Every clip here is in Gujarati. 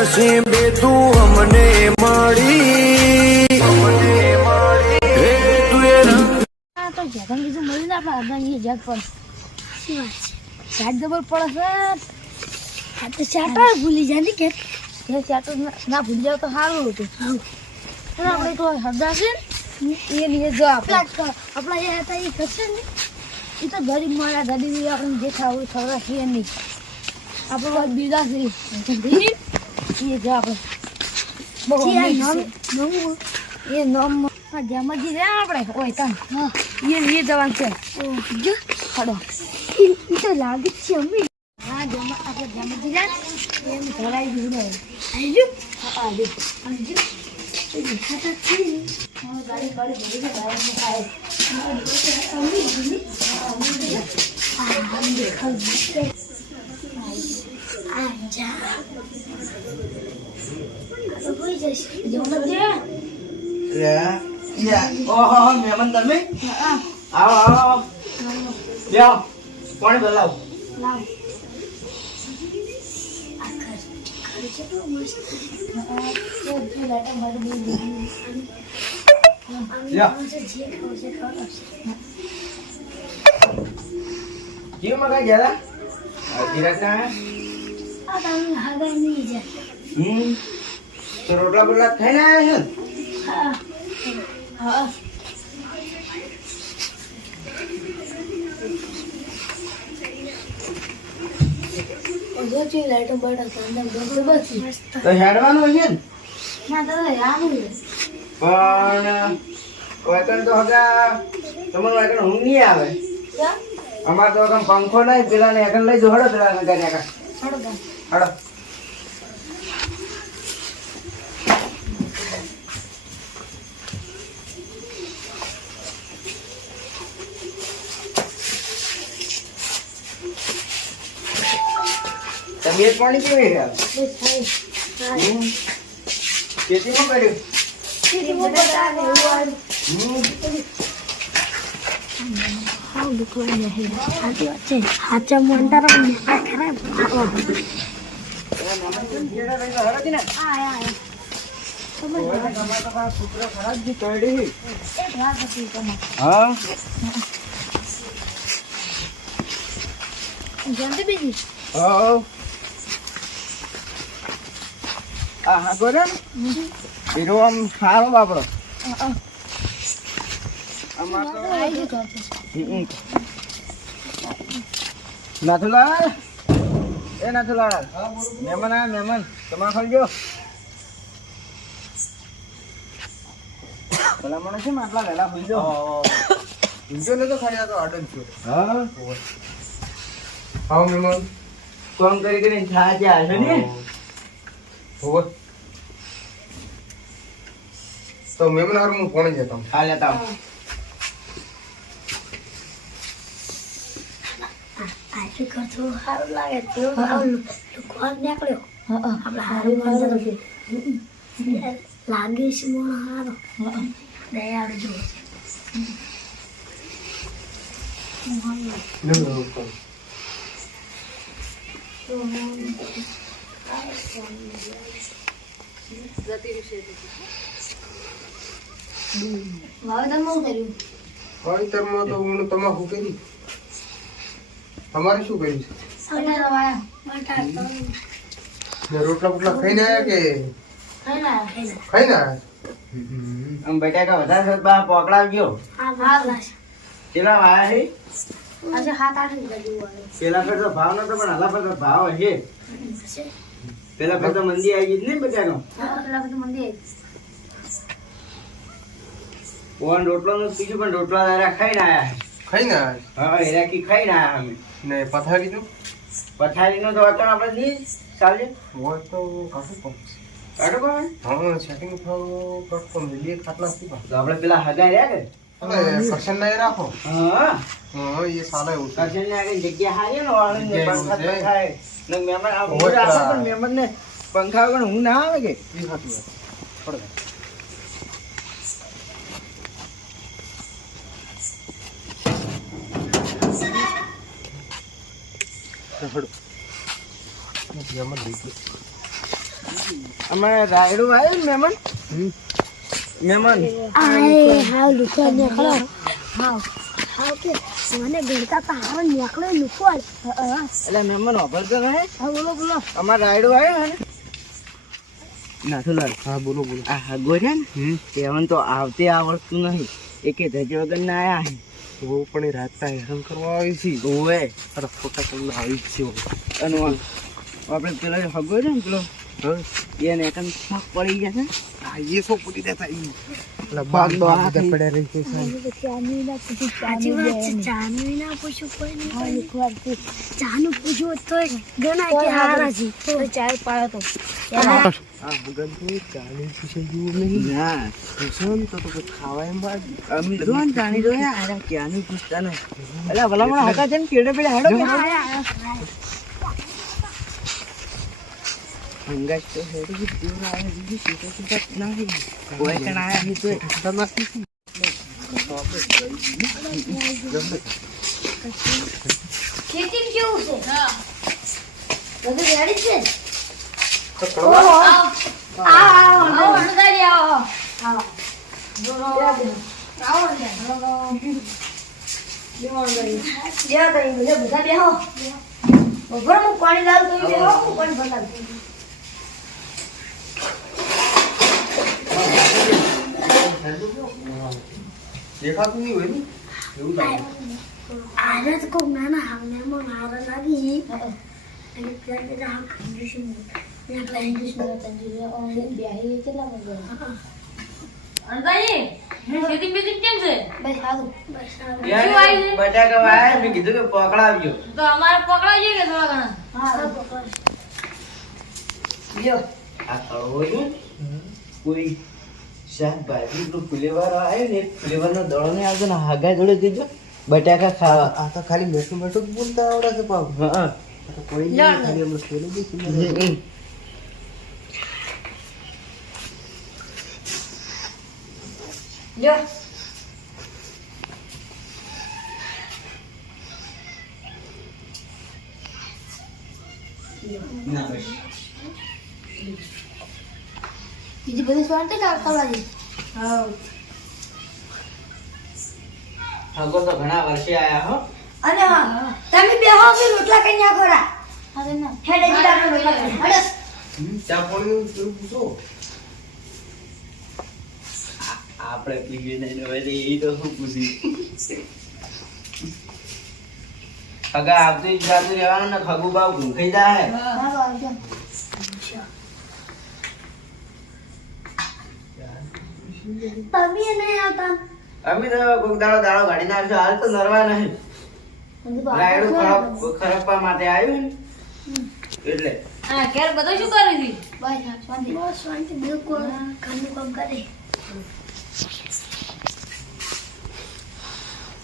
નસીબે તું અમને મળી હે તું એ રંગ તો જગન બીજું મળ્યું ને આપણે અગાની જગ પર શું વાત છે સાત ડબલ પડે છે આ તો ચાટો ભૂલી જાય ને કે ચાટો ના ભૂલી જાવ તો સારું હતું આપણે તો હરદા છે એ લીધે જો આપણા એ હતા એ કરશે ને એ તો ગરીબ મારા ગરીબ આપણે જે ખાવું ખબર છે નહીં આપણે વાત બીજા છે એ જો આપણે બહુ એ નામ જમજી રે આપણે ઓય તન એ જવાન છે જો ખડો એ તો લાગે છે અમ્મી હા આપણે જમજી રે એમ ધરાઈ દીધું આવજો આવજો આવજો એ ખાતા છે ગાડી ભરી ગાડી ખાય અમ્મી આ દેખલ આજા આ કોઈ જશે જમજી ઓહો મહેમાન તમે આવો આવો લ્યો કોણ બોલાવ લાવ આ ખર્ચે તો મસ્ત તો લાટા મારી દીધી લ્યો જે ખાવશે ખાવશે કેમ મગા ગયા ગિરાક ના આ તમે હાગા નહીં જા તો રોટલા બોટલા ખાઈને આવ્યા છે હા હા ઓજો ચી લાઈટો બડા સંદન દોડે બસ તો હેડવાનું છે ને ના તો રામું પણ વાયકણ તો હગા તમારું વાયકણ ઊંઘ નહીં આવે અમારે તો કમ પંખો નહીં પેલા ને એકણ લઈ જો હડો પેલા ને ગાડી આગળ હડો હડો તબિયત પાણી કેવી છે ખેતીમાં કર્યું હાચા મોંડા ખરાબ હા જલ્દી બીજી હા બોલે હીરો આમ સારો બાપડો નાથુલાલ એ નાથુલાલ મહેમાન આ મહેમાન તમારે ખોલજો પેલા મને છે આટલા વહેલા ખોલજો ઊંઝો નતો ખાઈ તો આડન છો હા આવ મહેમાન કોમ કરી કરીને થા જાય છે ને હોવે તો મહેમાન હાર હું કોણ જતો હા લેતા આજે કરતો સારું લાગે તો કોણ નીકળ્યો આપણે હારું મજા લાગે છે મોણ હારો દયાળુ જો વાવેતરમાં તો હું તમાકુ કરી તમારે શું કર્યું છે ને રોટલા બોટલા ખાઈને આવ્યા કે ખાઈને આવ્યા આમ બટાકા વધારે બા પકડાવજો કેટલા વાયા છે પેલા પર તો ભાવ નતો પણ હાલા પર તો ભાવ હશે પેલા પર તો મંદી આવી ગઈ ને બટાનો ઓન રોટલો નું બીજું પણ રોટલા દારા ખાઈને આયા ખાઈને આવ્યા હા એરાકી ખાઈને આયા અમે ને પથારી નું પથારી નો તો વતન આપણે નહીં ચાલે હોય તો કાઢું પણ કાઢો કોણ હા સેટિંગ થાવ કરતો બે ખાટલા શું તો આપણે પેલા હગા રહ્યા કે અરે પસંદ નહીં રાખો હા હા એ સાલા એવું છે કરજણ ને આગળ જગ્યા હારી ને વાળે ને પંખા જગ્યા એવું છે. થાય ને મહેમાન આ ઓય ઊંઘ આવે તા. પણ મહેમાન ને પંખા વગર ઊંઘ ના આવે કે એ સાચું વાત પડે હડો જમા લઈ ગયો અમારે રાયડું આવ્યું ને મહેમાન મહેમાન આય હાવ લુખો નીકળો હાવ કે મને ગણતા તો હાવ નીકળો લુખો એટલે મહેમાન વાપરતો રહે હા બોલો અમારે રાયડું આવ્યું ને નાથુલાલ હા બોલો બોલો આ હગો છે ને તેવન તો આવતે આવડતું નહીં એકે ધજે વગર ના આયા હે તો પણ એ રાતના હેરાન કરવા આવી છે ઓવે અરે ખોટા તમને આવી જ છે અને આપણે પેલો હગો છે ને પેલો એને એકમ થાક પડી ગયા છે હા એ શું પૂરી દેતા ઈ એટલે બાગ બાગ બાગ બધા પડ્યા રહી છે ચાનું ના પૂછ્યું કોઈ નહીં ચાનું પૂછ્યું તો ગણા કે હારા છે તો ચાર પાડો તો આ મગન તો ચાલી પૂછે જેવું નહીં ના પૂછો તો ખાવા એમ બાદ અમે જો ને જાણી જો યાર ક્યાંનું પૂછતા નહીં એટલે ભલામણ હતા છે ને પેડે પેડે હાડો અંગાજ તો હેડે કે દેવ આયા દીદી સીધા સીધા નહીં કોઈ કણ આયા હી તો તમારી ખેતી કેવું છે હા બધું રેડી છે તો કરવા આવો હણગારી આવો બધા બેહો બપોર હું પાણી લાવ તો બેહો હું પાણી ભરલા દેખાતું નહીં હોય ને એવું થાય આરે તો કોઈ નાના હાવને માં મારા લાગી અને ત્યાં કે રામ ઇંગ્લિશ ને આપણે ઇંગ્લિશ માં તંજી ઓન બેહી કેટલા મજા અંદાજી ખેતી બેતી કેમ છે બસ હાલો બસ હાલો બટાકા વાય મેં કીધું કે પકડાવજો તો અમારે પકડાઈ કે થોડા ઘણા હા પકડ લ્યો આ કળવો છે કોઈ શાકભાજી નો ફ્લેવર આવ્યો ને ફ્લેવર નો દળો ને આવતો ને હાગા જોડે દેજો બટાકા ખાવા આ તો ખાલી બેઠું બેઠું જ બોલતા આવડે છે પાવ હા આ તો કોઈ નહીં ખાલી એમનું પેલું બી સુંદર લ્યો ના બસ બીજી બધી સ્વાર્થ કાઢી હા હગો તો ઘણા વર્ષે આયા હો અને હા તમે બેહો કે રોટલા કઈ ના ખોરા અરે ના હેડે જીડા રોટલા કરી હડસ ચા પાણી પેલું પૂછો આપણે પીવી નહીં હવે એ તો શું પૂછી હગા આવતી જ જાતું રહેવાનું ને ખગુ બાવ ઘૂંખાઈ જાય હાલો આવજો તમે નહીં આવતા અમે તો કોક દાડો દાડો ગાડી નાખજો હાલ તો નરવા નહીં રાયડું ખરપવા માટે આવ્યું ને એટલે હા ઘેર બધું શું કરી હતી બસ શાંતિ બિલકુલ કામનું કામ કરે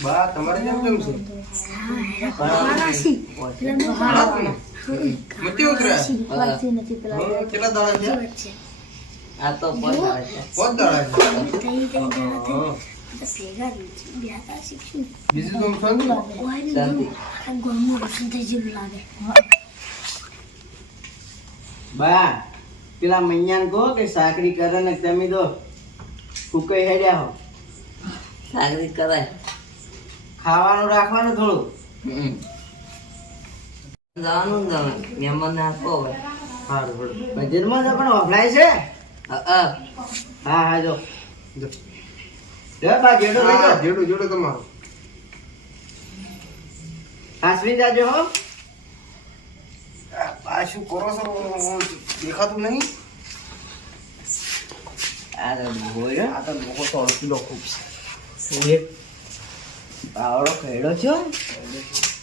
બા તમારે કેમ કેમ છે મતી ઉતર્યા કેટલા દાડા છે આ તો પણ પોત દાડા છે થઈ ગઈ હા. ભેગા બેતા શીખશું બીજું તો શાંતિ શાંતિ. ગમું રસમ થઈ જેવું લાગે બા પેલા મૈયાને કહો કે સાકરી કરે ને તમે તો ફૂકાઈ હેડ્યા હો સાગરી કરાય ખાવાનું રાખવાનું થોડું જવાનું ને તમે મહેમાનને આપો હવે સારું બજેટમાં તો પણ વપરાય છે હા હા હા જો જો. જો બા જેડો લઈ હા, જાઓ જેડું જેડું તમારું હાસવી જાજો હો આ શું કરો છો દેખાતું નહીં આ તો ભોય આ તો લોકો તો અડકીલો ખૂબ એક આવડો ખેડો છો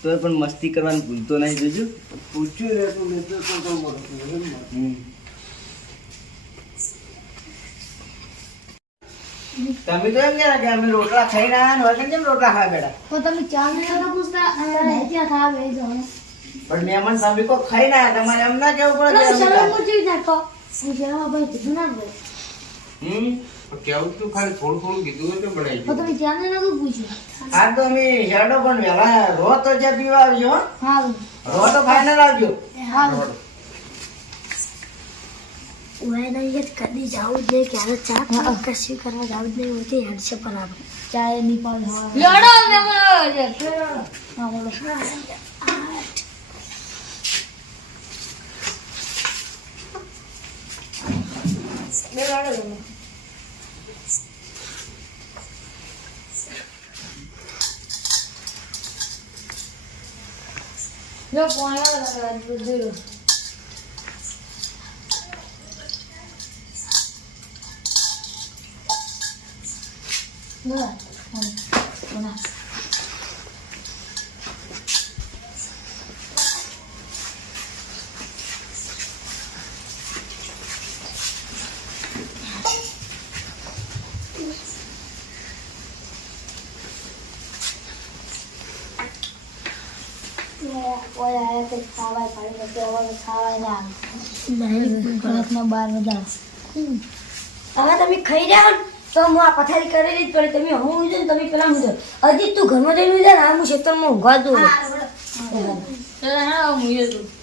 તો પણ મસ્તી કરવાનું ભૂલતો નહીં જોજો પૂછ્યું રહેતું લેતો તો તો મોટું તમે તો એમ કહેતા કે અમે રોટલા ખાઈને આવ્યા ને વગર કેમ રોટલા ખાવા બેઠા તો તમે ચા ને તો પૂછતા ત્યાં ખાવા બેસી જાઓ પણ મહેમાન તમે કો ખાઈને આવ્યા તમારે એમ ના કેવું પડે કે અમે શરમ ખાવા. પૂછી નાખો હું જેવા ભાઈ કીધું ના બોલ કેવું તું ખાલી થોડું થોડું કીધું હોય તો બનાવી તો તમે ચા ને નતું પૂછ્યું હા તો અમે હેડો પણ વહેલા રો તો જે પીવા આવજો હો. હારું રો તો ફાઇનલ આવજો હારું ઓય નહીં કે કદી જાવું જ નહીં ક્યારે ચા કશી કરવા જાવું જ નહીં હોતી હેડશે પર આપણે ચા એ નહીં પાડ લડો મહેમાન આવે છે હા બોલો બે લડો તમે જો પોણા જોઈ ઓય આયા તે ખાવાય પાડી તો હવે ખાવાય ના નહીં કલાકના 12 બધા હવે તમે ખાઈ રહ્યા ને તો હું આ પથારી કરેલી જ પડી તમે હું ઉજો ને તમે પેલા ઉજો હજી તું ઘરમાં જઈને ઉજા ને આ હું ક્ષેત્રમાં ઊંઘવા દઉં ચલો હા હું